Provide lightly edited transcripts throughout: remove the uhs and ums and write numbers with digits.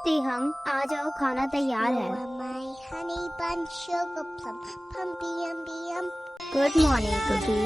तेहंग, आ जाओ, खाना तैयार है। Good morning Cookie.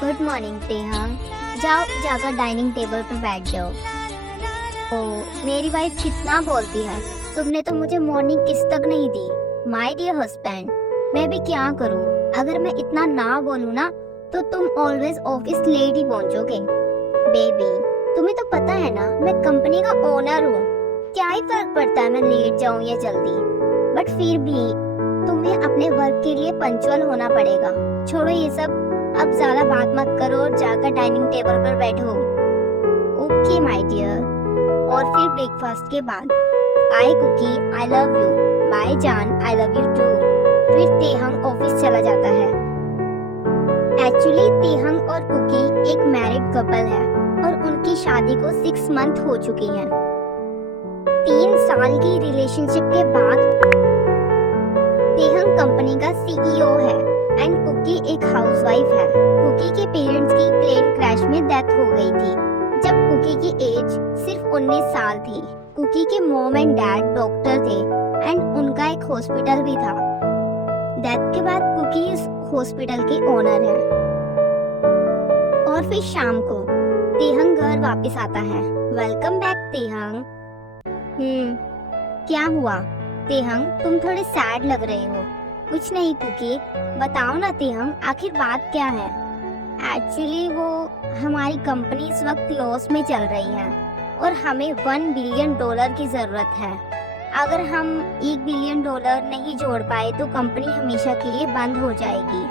Good morning Tehang. जाओ, जाकर डाइनिंग टेबल पर बैठ जाओ। ओ, मेरी वाइफ कितना बोलती है। तुमने तो मुझे मॉर्निंग किस तक नहीं दी। माय डियर हस्बैंड, मैं भी क्या करूं? अगर मैं इतना ना बोलूं ना, तो तुम ऑलवेज ऑफिस लेट ही पहुंचोगे। बेबी, तुम्हें तो पता है ना, मैं कंपनी का ओनर हूँ। क्या ही फर्क पड़ता है मैं लेट जाऊं या जल्दी। बट फिर भी तुम्हें अपने वर्क के लिए पंक्चुअल होना पड़ेगा। छोड़ो ये सब, अब ज्यादा बात मत करो और जाकर डाइनिंग टेबल पर बैठो। Okay my dear. और फिर ब्रेकफास्ट के बाद, I Cookie, I love you. Bye जान, आई लव यू टू। फिर तेहंग ऑफिस चला जाता है। एक्चुअली तेहंग और कुकी एक मैरिड कपल है और उनकी शादी को 6 मंथ हो चुकी हैं। 3 साल की रिलेशनशिप के बाद तेहंग कंपनी का सीईओ है एंड कुकी एक हाउसवाइफ है। कुकी के पेरेंट्स की प्लेन क्रैश में डेथ हो गई थी जब कुकी की एज सिर्फ 19 साल थी। कुकी के मॉम एंड डैड डॉक्टर थे एंड उनका एक हॉस्पिटल भी था। डेथ के बाद कुकी इस हॉस्पिटल के ओनर है। और फिर शाम को तेहंग घर वापस आता है। Welcome back Tehang. क्या हुआ तेहंग, तुम थोड़े सैड लग रहे हो। कुछ नहीं कुकी, बताओ ना तेहंग, आखिर बात क्या है? एक्चुअली वो हमारी कंपनी इस वक्त लॉस में चल रही है और हमें $1 बिलियन की जरूरत है। अगर हम $1 बिलियन नहीं जोड़ पाए तो कंपनी हमेशा के लिए बंद हो जाएगी।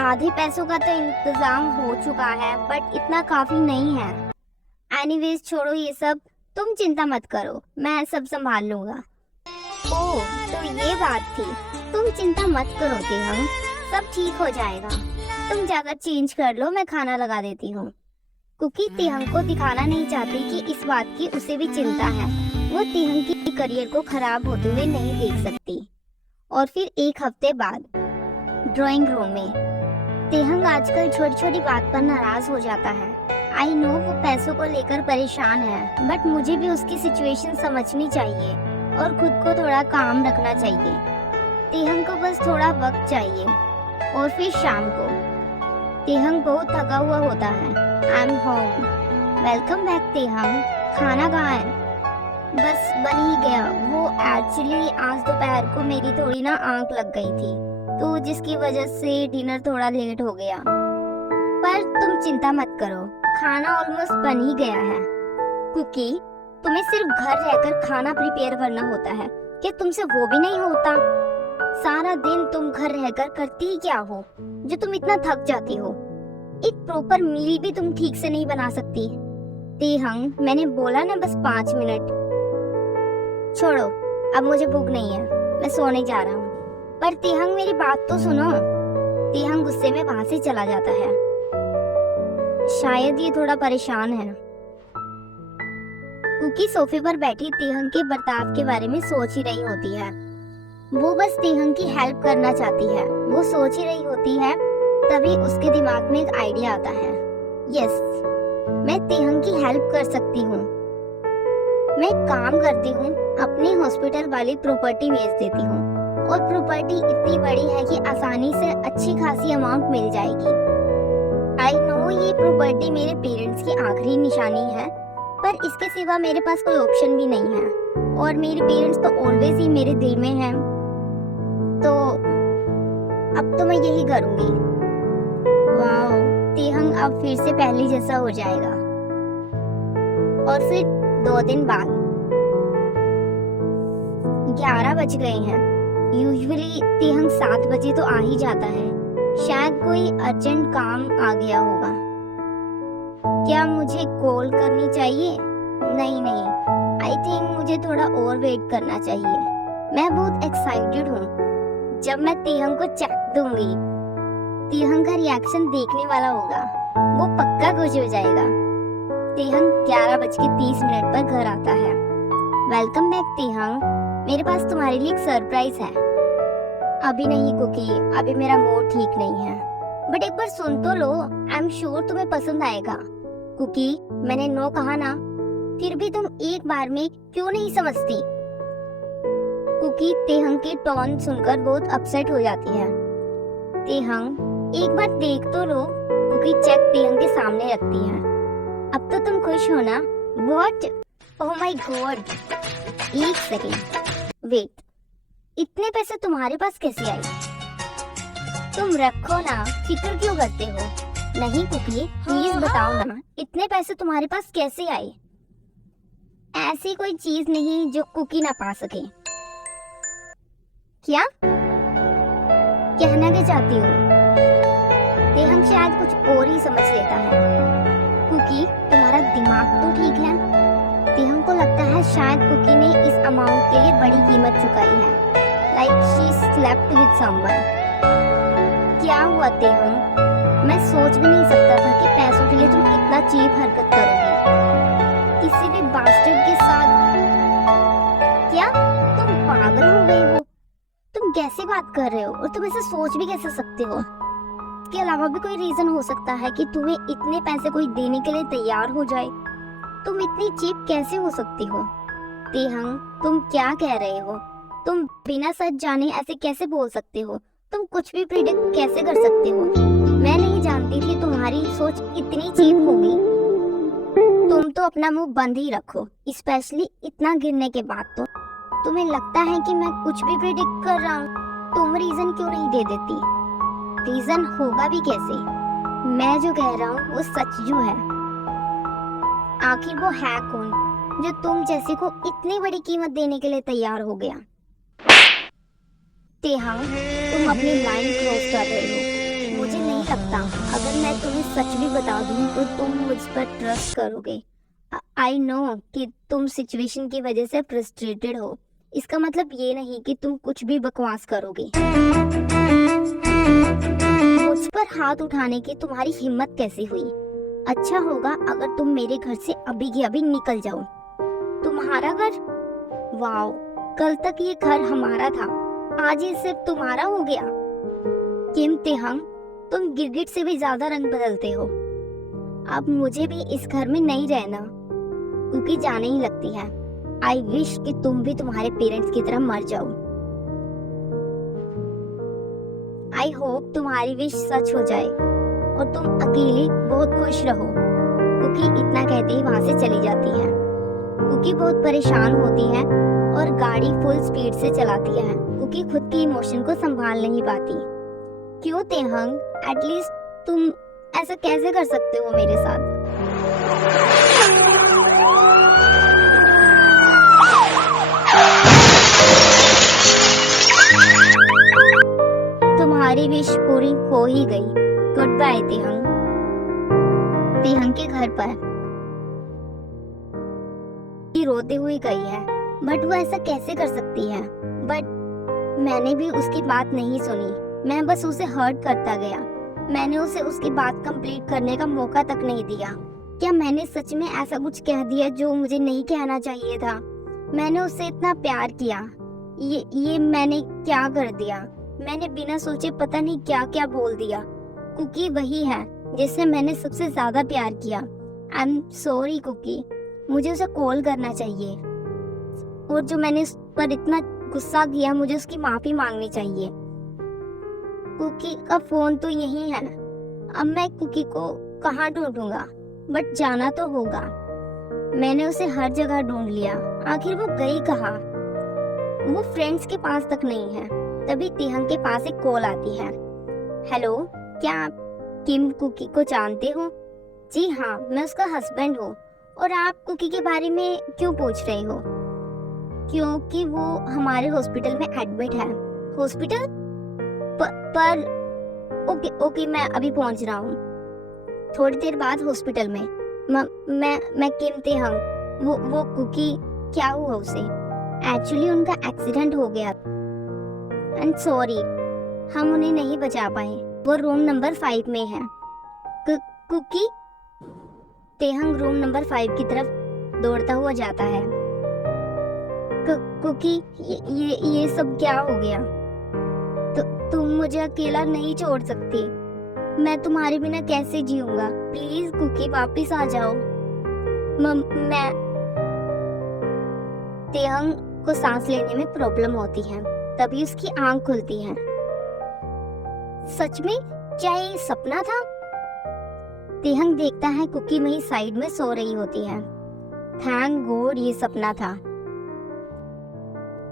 आधे पैसों का तो इंतजाम हो चुका है बट इतना काफी नहीं है। एनीवेज छोड़ो ये सब, तुम चिंता मत करो, मैं सब संभाल लूंगा। ओह, तो ये बात थी। तुम चिंता मत करो तेहंग, सब ठीक हो जाएगा। तुम जाकर चेंज कर लो, मैं खाना लगा देती हूँ। कुकी तेहंग को दिखाना नहीं चाहती कि इस बात की उसे भी चिंता है। वो तेहंग की करियर को खराब होते हुए नहीं देख सकती। और फिर एक हफ्ते बाद ड्राइंग रूम में तेहंग आजकल छोटी छोटी बात पर नाराज हो जाता है। आई नो वो पैसों को लेकर परेशान है बट मुझे भी उसकी सिचुएशन समझनी चाहिए और खुद को थोड़ा काम रखना चाहिए। तेहंग को बस थोड़ा वक्त चाहिए। और फिर शाम को तेहंग बहुत थका हुआ होता है। I am home. Welcome back Tehang. खाना कहाँ है? बस बन ही गया। वो एक्चुअली आज दोपहर को मेरी थोड़ी ना आंख लग गई थी, तो जिसकी वजह से डिनर थोड़ा लेट हो गया। पर तुम चिंता मत करो, खाना ऑलमोस्ट बन ही गया है। कुकी, तुम्हें सिर्फ घर रहकर खाना प्रिपेयर करना होता है, क्या तुमसे वो भी नहीं होता? सारा दिन तुम घर रहकर करती ही क्या हो जो तुम इतना थक जाती हो? एक प्रॉपर मील भी तुम ठीक से नहीं बना सकती। तेहंग, मैंने बोला ना बस 5 मिनट। छोड़ो, अब मुझे भूख नहीं है, मैं सोने जा रहा हूँ। पर तेहंग मेरी बात तो सुनो। तेहंग गुस्से में वहां से चला जाता है। शायद ये थोड़ा परेशान है। कुकी सोफे पर बैठी तेहंग के बर्ताव के बारे में सोच ही रही होती है। वो बस तेहंग की हेल्प करना चाहती है। वो सोच ही रही होती है, तभी उसके दिमाग में एक आइडिया आता है। यस, मैं तेहंग की हेल्प कर सकती हूँ। मैं एक काम करती हूँ, अपनी हॉस्पिटल वाली प्रॉपर्टी बेच देती हूँ और प्रॉपर्टी इतनी बड़ी है कि आसानी से अच्छी खासी अमाउंट मिल जाएगी। आई नो ये प्रॉपर्टी मेरे पेरेंट्स की आखिरी निशानी है, पर इसके सिवा मेरे पास कोई ऑप्शन भी नहीं है और मेरे पेरेंट्स तो ऑलवेज ही मेरे दिल में हैं। तो अब तो मैं यही करूंगी। वाओ, तेहंग अब फिर से पहले जैसा हो जाएगा। और फिर 2 दिन बाद 11 बज गए हैं। यूजुअली तेहंग 7 बजे तो आ ही जाता है। शायद कोई अर्जेंट काम आ गया होगा। क्या मुझे कॉल करनी चाहिए? नहीं, आई थिंक मुझे थोड़ा और वेट करना चाहिए। मैं बहुत एक्साइटेड हूँ। जब मैं तेहंग को चेक दूंगी, तेहंग का रिएक्शन देखने वाला होगा। वो पक्का खुश हो जाएगा। तेहंग 11:30 पर घर आता है। वेलकम बैक तेहंग, मेरे पास तुम्हारे लिए एक सरप्राइज है। अभी नहीं कुकी, अभी मेरा मूड ठीक नहीं है। बट एक बार सुन तो लो, आई एम श्योर तुम्हें पसंद आएगा। कुकी, मैंने नो कहा ना, फिर भी तुम एक एक बार में क्यों नहीं समझती? कुकी तेहंग की टोन सुनकर बहुत अपसेट हो जाती है। तेहंग एक बार देख तो लो। कुकी चेक तेहंग के सामने रखती है। अब तो तुम खुश हो ना? What? Oh my God! एक सेकेंड, वेट, इतने पैसे तुम्हारे पास कैसे आए? तुम रखो ना, फिक्र क्यों करते हो? नहीं कुकी, प्लीज बताओ ना, इतने पैसे तुम्हारे पास कैसे आए? ऐसी कोई चीज नहीं जो कुकी ना पा सके। क्या कहना क्या चाहती हो? तेहंग शायद कुछ और ही समझ लेता है। कुकी, तुम्हारा दिमाग तो ठीक है? तेहंग को लगता है शायद कुकी ने इस अमाउंट के लिए बड़ी कीमत चुकाई है। Like she slept with someone. क्या हुआ तेहंग? मैं सोच भी नहीं सकता था कि पैसों के लिए तुम इतना चीप हरकत करोगे किसी भी बास्टर्ड के साथ। क्या तुम पागल हो गए हो? तुम कैसे बात कर रहे हो और तुम ऐसे सोच भी कैसे सकते हो? इसके अलावा भी कोई रीजन हो सकता है कि तुम्हें इतने पैसे कोई देने के लिए तैयार हो जाए। तुम इतनी चीप कैसे हो सकती हो? तेहंग, तुम क्या कह रहे हो? तुम बिना सच जाने ऐसे कैसे बोल सकते हो? तुम कुछ भी प्रिडिक्ट कैसे कर सकते हो? मैं नहीं जानती थी तुम्हारी सोच इतनी चीप होगी। तुम तो अपना मुंह बंद ही रखो, स्पेशली इतना गिरने के बाद। तो तुम्हें लगता है कि मैं कुछ भी प्रिडिक्ट कर रहा हूँ? तुम रीजन क्यों नहीं दे देती? रीजन होगा भी कैसे? मैं जो कह रहा हूँ वो सच जो है। आखिर वो है कौन जो तुम जैसे को इतनी बड़ी कीमत देने के लिए तैयार हो गया? तेहंग, तुम अपनी लाइन क्रॉस कर रहे हो। मुझे नहीं लगता अगर मैं तुम्हें सच भी बता दूं तो तुम मुझ पर ट्रस्ट करोगे। आई नो कि तुम सिचुएशन की वजह से फ्रस्ट्रेटेड हो। इसका मतलब ये नहीं कि तुम कुछ भी बकवास करोगे। मुझ पर हाथ उठाने की तुम्हारी हिम्मत कैसे हुई? अच्छा होगा अगर तुम मेरे घर से अभी के अभी निकल जाओ। तुम्हारा घर? वाओ, कल तक ये घर हमारा था, आज ये सिर्फ तुम्हारा हो गया। किम तेहंग, तुम गिरगिट से भी ज्यादा रंग बदलते हो। अब मुझे भी इस घर में नहीं रहना क्योंकि जाने ही लगती है। आई विश कि तुम भी तुम्हारे पेरेंट्स की तरह मर जाओ। आई होप तुम्हारी विश सच हो जाए और तुम अकेली बहुत खुश रहो। कुकी इतना कहते ही वहां से चली जाती है। कुकी बहुत परेशान होती है और गाड़ी फुल स्पीड से चलाती है। कुकी खुद के इमोशन को संभाल नहीं पाती। क्यों तेहंग, एटलीस्ट तुम ऐसा कैसे कर सकते हो मेरे साथ? तुम्हारी विश पूरी हो ही गई। Good bye तेहंग। तेहंग के घर पर रोते हुए गई है, बट वो ऐसा कैसे कर सकती है? बट मैंने भी उसकी बात नहीं सुनी। मैं बस उसे हर्ट करता गया। मैंने उसे उसकी बात कंप्लीट करने का मौका तक नहीं दिया। क्या मैंने सच में ऐसा कुछ कह दिया जो मुझे नहीं कहना चाहिए था? मैंने उससे इतना प्यार किया, ये मैंने क्या कर दिया? मैंने बिना सोचे पता नहीं क्या क्या बोल दिया। कुकी वही है जिससे मैंने सबसे ज्यादा प्यार किया। आई एम सॉरी कुकी, मुझे उसे कॉल करना चाहिए और जो मैंने उस पर इतना गुस्सा किया मुझे उसकी माफी मांगनी चाहिए। कुकी का फोन तो यही है। अब मैं कुकी को कहाँ ढूंढूंगा? बट जाना तो होगा। मैंने उसे हर जगह ढूंढ लिया, आखिर वो गई कहाँ? वो फ्रेंड्स के पास तक नहीं है। तभी तेहंग के पास एक कॉल आती है। हेलो, क्या आप किम कुकी को जानते हो? जी हाँ, मैं उसका हस्बैंड हूँ। और आप कुकी के बारे में क्यों पूछ रहे हो? क्योंकि वो हमारे हॉस्पिटल में एडमिट है। हॉस्पिटल? पर ओके, मैं अभी पहुंच रहा हूँ। थोड़ी देर बाद हॉस्पिटल में मैं किम तेहंग। वो कुकी, क्या हुआ उसे? एक्चुअली उनका एक्सीडेंट हो गया। आई एम सॉरी, हम उन्हें नहीं बचा पाए। वो रूम नंबर 5 में है। कुकी? तेहंग रूम नंबर 5 की तरफ दौड़ता हुआ जाता है। कुकी, ये सब क्या हो गया? तुम मुझे अकेला नहीं छोड़ सकती। मैं तुम्हारे बिना कैसे जीऊंगा? प्लीज कुकी, वापस आ जाओ। तेहंग को सांस लेने में प्रॉब्लम होती है, तभी उसकी आंख खुलती है। सच में? क्या ये सपना था? तेहंग देखता है कुकी वहीं साइड में सो रही होती है। थैंक गॉड ये सपना था।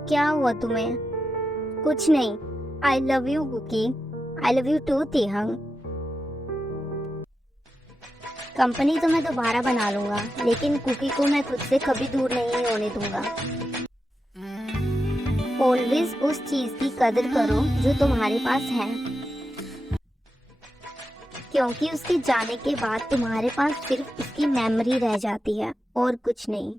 क्या हुआ तुम्हें? कुछ नहीं। I love you Cookie. I love you too Tehang. Company तो मैं दोबारा बना लूंगा, लेकिन कुकी को मैं खुद से कभी दूर नहीं होने दूंगा। ऑलवेज उस चीज की कदर करो जो तुम्हारे पास है, क्योंकि उसके जाने के बाद तुम्हारे पास सिर्फ उसकी मेमोरी रह जाती है और कुछ नहीं।